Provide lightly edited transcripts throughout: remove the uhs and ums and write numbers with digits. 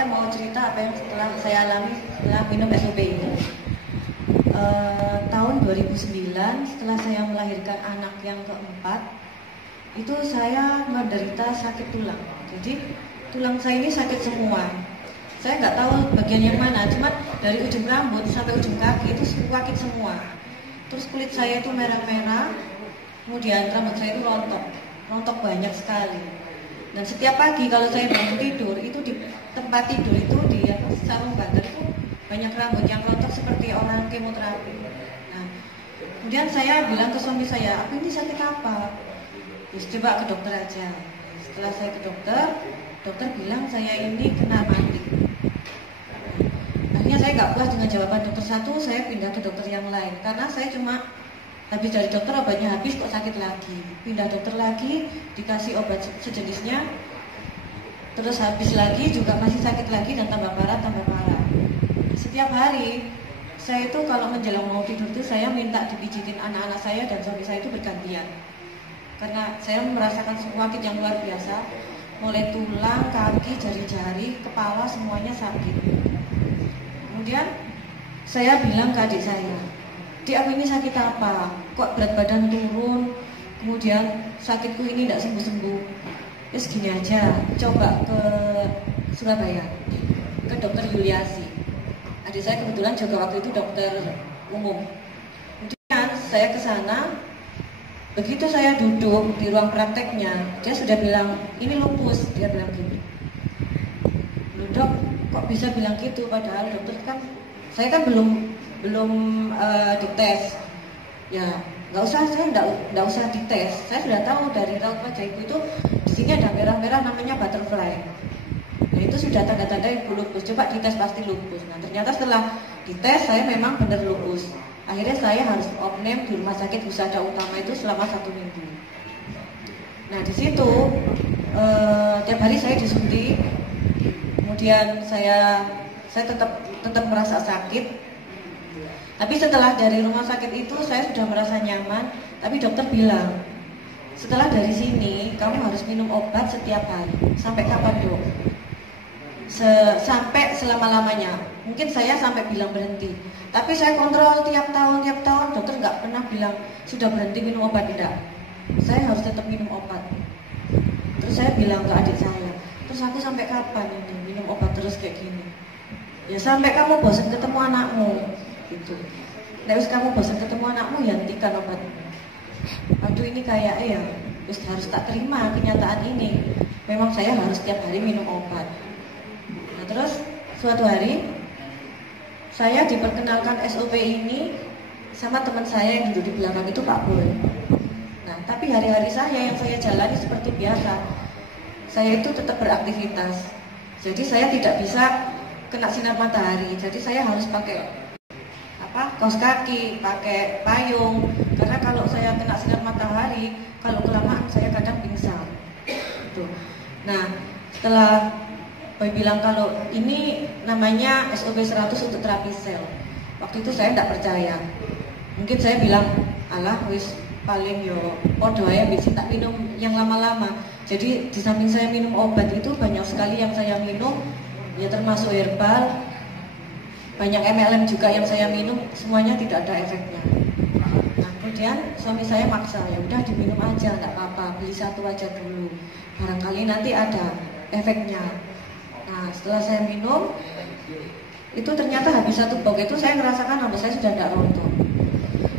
saya mau cerita apa yang setelah saya alami setelah minum SOP ini. Tahun 2009 setelah saya melahirkan anak yang keempat, itu saya menderita sakit tulang. Jadi tulang saya ini sakit semua. Saya nggak tahu bagian yang mana, cuma dari ujung rambut sampai ujung kaki itu sakit semua. Terus kulit saya itu merah-merah, kemudian rambut saya itu rontok banyak sekali. Dan setiap pagi kalau saya bangun tidur, itu di tempat tidur itu di sarung bantal itu banyak rambut yang rontok seperti orang kemoterapi. Nah, kemudian saya bilang ke suami saya, "Aku ini sakit apa?" Terus coba ke dokter aja. Setelah saya ke dokter, dokter bilang saya ini kena matik. Akhirnya saya nggak puas dengan jawaban dokter satu, saya pindah ke dokter yang lain karena saya cuma habis dari dokter obatnya habis kok sakit lagi. Pindah dokter lagi, dikasih obat sejenisnya, terus habis lagi juga masih sakit lagi dan tambah parah. Setiap hari saya itu kalau menjelang mau tidur itu saya minta dipijitin anak-anak saya dan suami saya itu bergantian. Karena saya merasakan sakit yang luar biasa, mulai tulang, kaki, jari-jari, kepala semuanya sakit. Kemudian saya bilang ke adik saya, "Dik, aku ini sakit apa? Kok berat badan turun? Kemudian sakitku ini tidak sembuh-sembuh." Terus gini aja, coba ke Surabaya, ke dokter Yuliasi. Adik saya kebetulan juga waktu itu dokter umum. Kemudian saya ke sana, begitu saya duduk di ruang prakteknya, dia sudah bilang, "Ini lupus," dia bilang gitu. "Loh dok, kok bisa bilang gitu? Padahal dokter kan, saya kan belum dites." Ya nggak usah, saya nggak usah dites. Saya sudah tahu dari raut wajah ibu itu di sini ada merah-merah namanya butterfly. Nah, itu sudah tanda-tanda ibu lupus. Coba dites pasti lupus. Nah ternyata setelah dites saya memang benar lupus. Akhirnya saya harus opname di rumah sakit Husada Utama itu selama 1 minggu. Nah di situ tiap hari saya disuntik. Kemudian saya tetap merasa sakit. Tapi setelah dari rumah sakit itu saya sudah merasa nyaman. Tapi dokter bilang, "Setelah dari sini kamu harus minum obat setiap hari." Sampai kapan dok? Sampai selama-lamanya. Mungkin saya sampai bilang berhenti. Tapi saya kontrol tiap tahun dokter nggak pernah bilang sudah berhenti minum obat, tidak. Saya harus tetap minum obat. Terus saya bilang ke adik saya, "Terus aku sampai kapan ini minum obat terus kayak gini?" "Ya sampai kamu bosan ketemu anakmu." Gitu. Nah, terus kamu bosan ketemu anakmu, ya hentikan obatmu. Aduh, ini kayak terus harus tak terima kenyataan ini. Memang saya harus setiap hari minum obat. Nah, terus suatu hari saya diperkenalkan SOP ini sama teman saya yang duduk di belakang itu, Pak Boy. Nah, tapi hari-hari saya yang saya jalani seperti biasa. Saya itu tetap beraktivitas. Jadi saya tidak bisa kena sinar matahari. Jadi saya harus pakai kaos kaki, pakai payung. Karena kalau saya kena sinar matahari, kalau kelamaan saya kadang pingsan. Gitu. Nah, setelah Boy bilang kalau ini namanya SOP 100 untuk terapi sel. Waktu itu saya tidak percaya. Mungkin saya bilang, "Alah, wis paling podo ae bisa tak minum yang lama-lama." Jadi di samping saya minum obat itu banyak sekali yang saya minum, ya termasuk herbal. Banyak MLM juga yang saya minum, semuanya tidak ada efeknya. Nah, kemudian suami saya maksa, "Ya udah diminum aja, enggak apa-apa, beli satu aja dulu. Barangkali nanti ada efeknya." Nah, setelah saya minum, itu ternyata habis 1 box itu saya merasakan rambut saya sudah tidak rontok.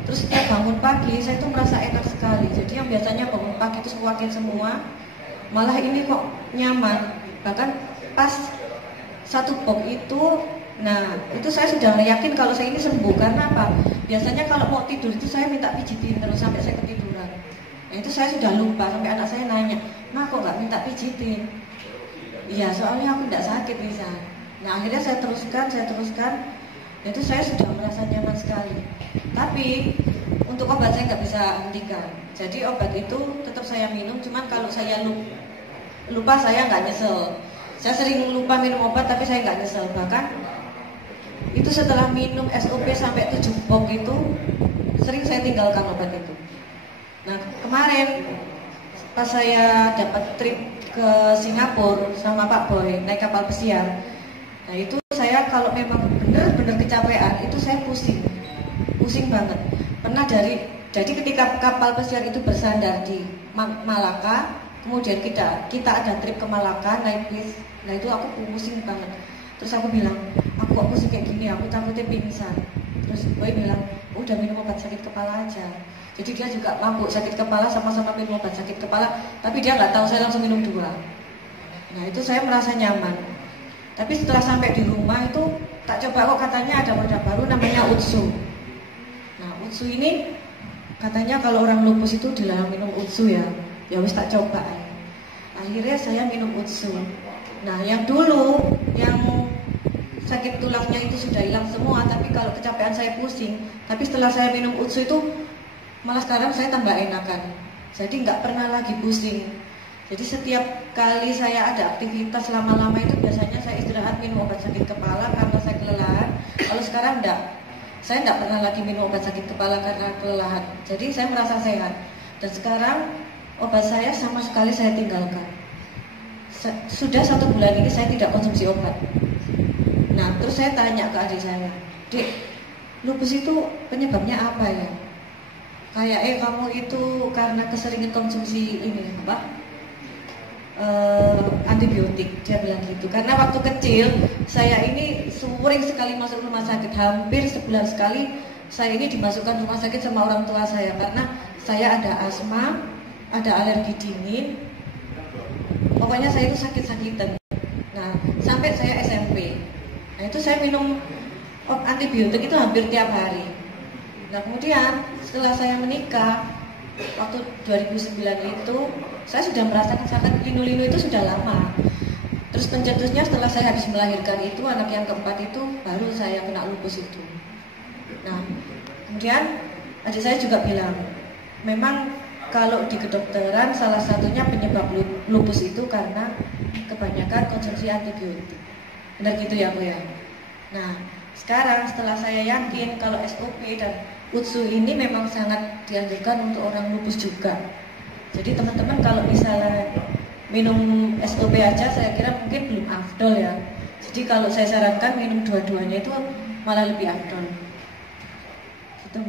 Terus setiap bangun pagi, saya itu merasa enak sekali. Jadi yang biasanya bangun pagi itu sakit semua, malah ini kok nyaman. Bahkan pas 1 box itu, nah itu saya sudah yakin kalau saya ini sembuh. Karena apa? Biasanya kalau mau tidur itu saya minta pijitin terus sampai saya ketiduran. Nah itu saya sudah lupa, sampai anak saya nanya, "Ma, kok nggak minta pijitin?" "Iya, soalnya aku tidak sakit bisa." Nah akhirnya saya teruskan. Nah, itu saya sudah merasa nyaman sekali. Tapi untuk obat saya nggak bisa hentikan. Jadi obat itu tetap saya minum. Cuman kalau saya lupa saya nggak nyesel. Saya sering lupa minum obat tapi saya nggak nyesel. Bahkan itu setelah minum SOP sampai 7 box itu sering saya tinggalkan obat itu. Nah kemarin pas saya dapat trip ke Singapura sama Pak Boy naik kapal pesiar, Nah itu saya kalau memang benar-benar kecapean itu saya pusing banget. Pernah jadi ketika kapal pesiar itu bersandar di Malaka, kemudian kita ada trip ke Malaka naik bis. Nah itu aku pusing banget. Terus aku bilang, aku kok pusing kayak gini, aku takutnya pingsan. Terus boy bilang, udah minum obat sakit kepala aja. Jadi dia juga mabuk sakit kepala, sama-sama minum obat sakit kepala, tapi dia nggak tahu, saya langsung minum 2. Nah itu saya merasa nyaman. Tapi setelah sampai di rumah itu tak coba, kok katanya ada produk baru namanya Utsu. Nah Utsu ini katanya kalau orang lupus itu dilarang minum Utsu ya. Ya wis tak coba. Akhirnya saya minum Utsu. Nah yang dulu yang sakit tulangnya itu sudah hilang semua, tapi kalau kecapean saya pusing. Tapi setelah saya minum Utsu itu malah sekarang saya tambah enakan. Jadi nggak pernah lagi pusing. Jadi setiap kali saya ada aktivitas lama-lama itu biasanya saya istirahat minum obat sakit kepala karena saya kelelahan. Kalau sekarang enggak, saya enggak pernah lagi minum obat sakit kepala karena kelelahan. Jadi saya merasa sehat. Dan sekarang obat saya sama sekali saya tinggalkan. Sudah 1 bulan ini saya tidak konsumsi obat. Nah terus saya tanya ke adik saya, Dek, lupus itu penyebabnya apa ya? Kayak kamu itu karena keseringan konsumsi ini apa? Antibiotik, dia bilang gitu. Karena waktu kecil saya ini sering sekali masuk rumah sakit, hampir sebulan sekali saya ini dimasukkan rumah sakit sama orang tua saya karena saya ada asma, ada alergi dingin. Pokoknya saya itu sakit-sakitan. Nah sampai saya SMP, nah itu saya minum antibiotik itu hampir tiap hari. Nah kemudian setelah saya menikah waktu 2009 itu saya sudah merasakan sakit linu-linu itu sudah lama. Terus pencetusnya setelah saya habis melahirkan itu, anak yang keempat itu baru saya kena lupus itu. Nah kemudian adik saya juga bilang, memang kalau di kedokteran salah satunya penyebab lupus itu karena kebanyakan konsumsi antibiotik. Benar gitu ya Bu ya. Nah sekarang setelah saya yakin kalau SOP dan Utsu ini memang sangat dianjurkan untuk orang lupus juga. Jadi teman-teman kalau misalnya minum SOP aja saya kira mungkin belum afdol ya. Jadi kalau saya sarankan minum dua-duanya itu malah lebih afdol. Gitu.